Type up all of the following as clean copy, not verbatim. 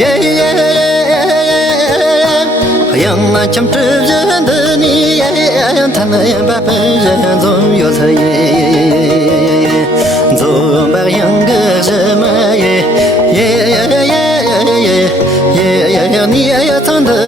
yeah yeah yang na chăm chữ dân đời ni thằng này ba bên dân dòng yêu thời dòng ba yang cái gì mà ni thằng đời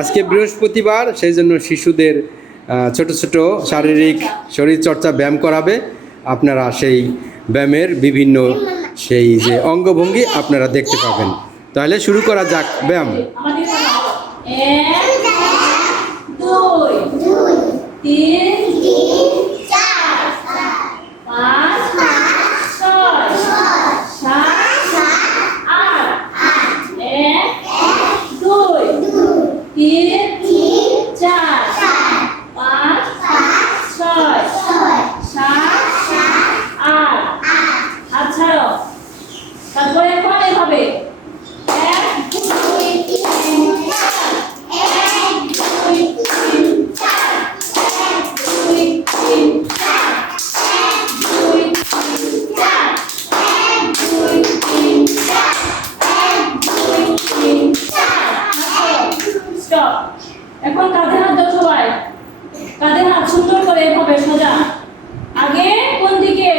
আজকে বৃহস্পতিবার, সেই জন্য শিশুদের ছোট ছোট শারীরিক শরীরচর্চা ব্যায়াম করাবে। আপনারা সেই ব্যায়ামের বিভিন্ন সেই যে অঙ্গভঙ্গি আপনারা দেখতে পাবেন। তাহলে শুরু করা যাক ব্যায়াম। এখন কাঁধে হাত দাও সবাই, কাঁধে হাত সুন্দর করে এভাবে সোজা। আগে কোন দিকে?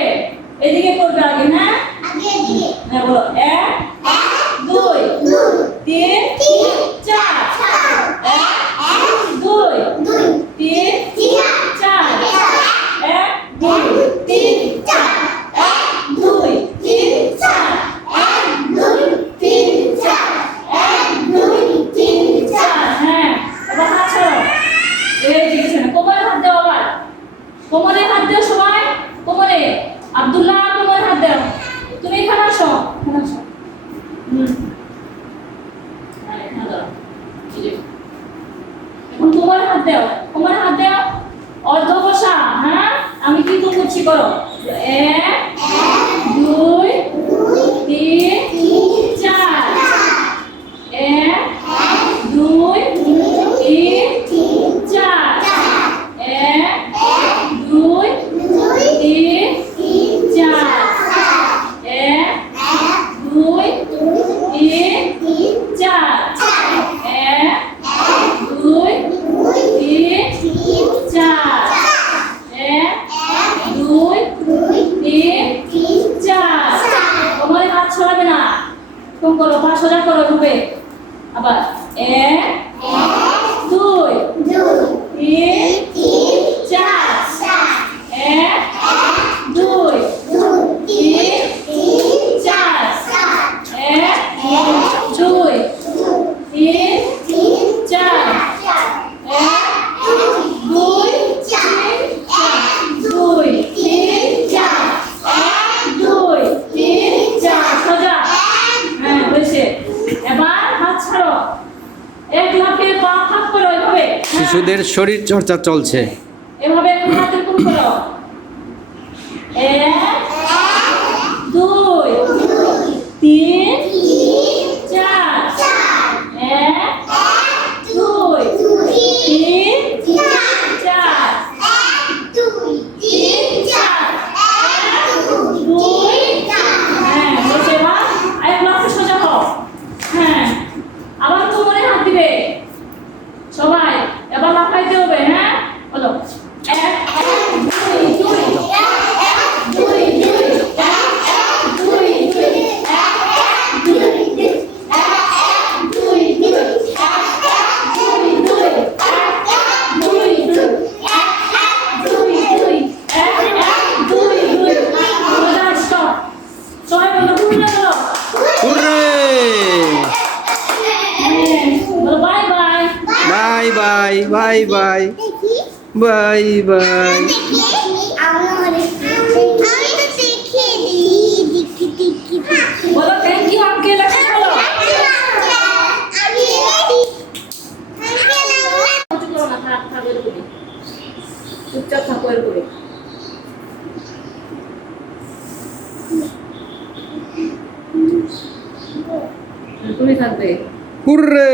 এদিকে করবে আগে, হ্যাঁ হ্যাঁ বলো 1 2 3 4 1 2 3 4 1 2 3 4 1 2 3 4 1 2 3 4 1 2 3 4 হ্যাঁ এবার হাত ছাড়ো। এই ঠিক আছে, কোমরে হাত দাও, আবার কোমরে হাত দাও সবাই, কোমরে। আব্দুল্লাহ কোমরে হাত দাও, তুমি এখানে আসো, এখানে আসো। এখন কোমরে হাত দাও, কোমরে হাত দাও, অর্ধ বসা। হ্যাঁ আমি কি করছি করো। 1 2 3 4 1 2 3 4 1 2 3 4 1 2 3 4 1 2 3 4 1 2 3 4 তোমার হাত ছড়াবে না, কম করো, পা সোজা করো এভাবে। আবার 1 2 3 4 1 2 3 আমাদের শরীর চর্চা চলছে। এভাবে এখন হাতের কোণ করো। 1 2 3 4 1 2 3 4 হ্যাঁ বসে বা আরে ব্লকে সোজা হও। হ্যাঁ আবার কোমরে হাত দিবে সবাই, এবার লাফাইতে হবে। হ্যাঁ বলো 1 2 hurray! Bye bye. Bye bye bye bye bye bye. বলো থ্যাংক ইউ আঙ্কেল। বলো চুপচাপ থাকো এর করে। তুমি থাকবে। হুররে!